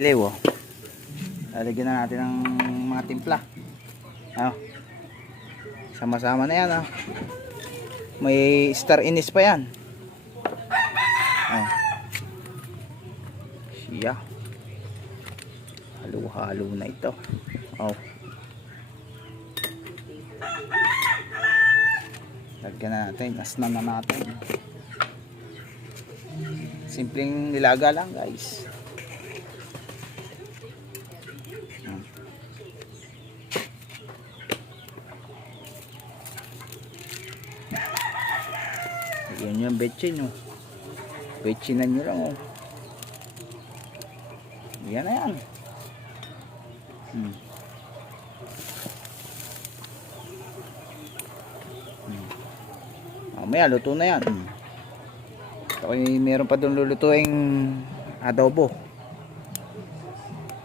Ilaw, oh. Lalagyan na natin ng mga timpla. Sama-sama na yan, oh. May star anise pa yan. Siya. Halo-halo na ito. Lagyan na natin. Asnan na natin. Simpleng nilaga lang, guys. Yan yung betchin, oh. Betchinan nyo lang, oh. Yan na yan. Mamaya luto na yan. Okay, meron pa doon lulutuing adobo.